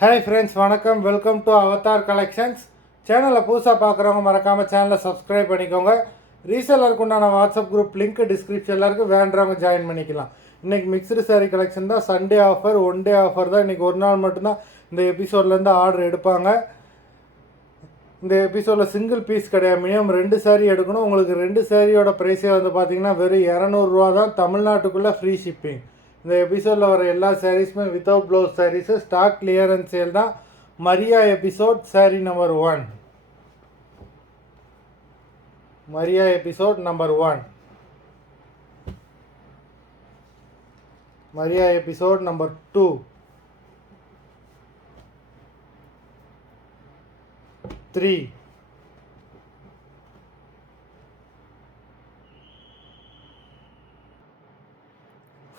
Hi friends, வணக்கம். Welcome to Avatar collections. சேனலை புதுசாக பார்க்குறவங்க மறக்காமல் சேனலை சப்ஸ்கிரைப் பண்ணிக்கோங்க. ரீசெல்லருக்கு உண்டான வாட்ஸ்அப் குரூப் லிங்க் டிஸ்கிரிப்ஷனில் இருக்குது, வேண்டுறவங்க ஜாயின் பண்ணிக்கலாம். இன்றைக்கி மிக்ஸ்டு சாரீ கலெக்ஷன் தான். Sunday offer, one day offer தான். இன்றைக்கி ஒரு நாள் மட்டும்தான் இந்த எபிசோட்லேருந்து ஆர்டர் எடுப்பாங்க. இந்த எபிசோடில் சிங்கிள் பீஸ் கிடையாது, மினிமம் 2 சாரீ எடுக்கணும். உங்களுக்கு 2 சாரியோட ப்ரைஸே வந்து பார்த்திங்கன்னா வெறும் 200 தான். தமிழ்நாட்டுக்குள்ளே ஃப்ரீ ஷிப்பிங். இந்த எபிசோடில் வர எல்லா சாரீஸுமே without blouse saris. Stock clearance sale தான். Maria episode sari number 1. Maria episode number 1. Maria episode number 2. 3.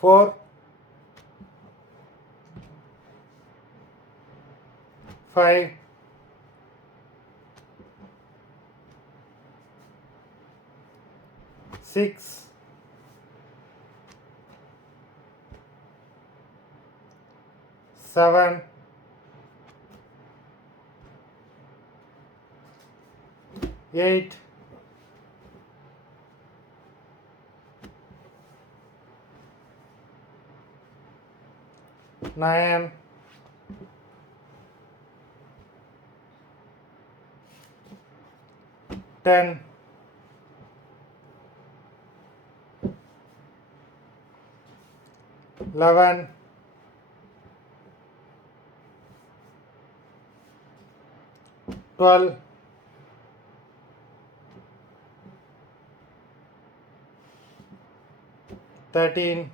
4. 5. 6. 7. 8. 9. 10. 11. 12. 13.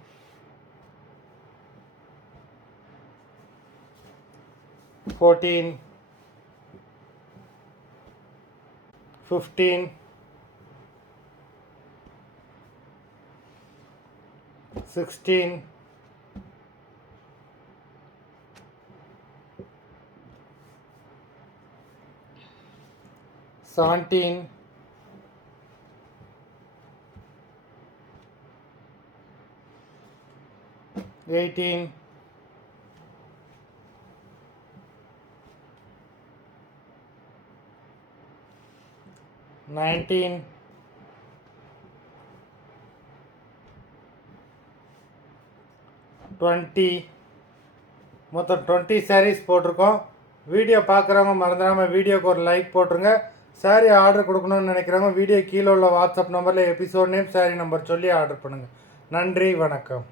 14. 15. 16. 17. 18. 19. 20. மொத்தம் 20 சாரீஸ் போட்டிருக்கோம். வீடியோ பார்க்குறவங்க மறந்துடாமல் வீடியோக்கு ஒரு லைக் போட்டுருங்க. சாரீ ஆர்டர் கொடுக்கணும்னு நினைக்கிறவங்க வீடியோ கீழே உள்ள வாட்ஸ்அப் நம்பரில் எபிசோட் நேம், சாரீ நம்பர் சொல்லி ஆர்டர் பண்ணுங்கள். நன்றி, வணக்கம்.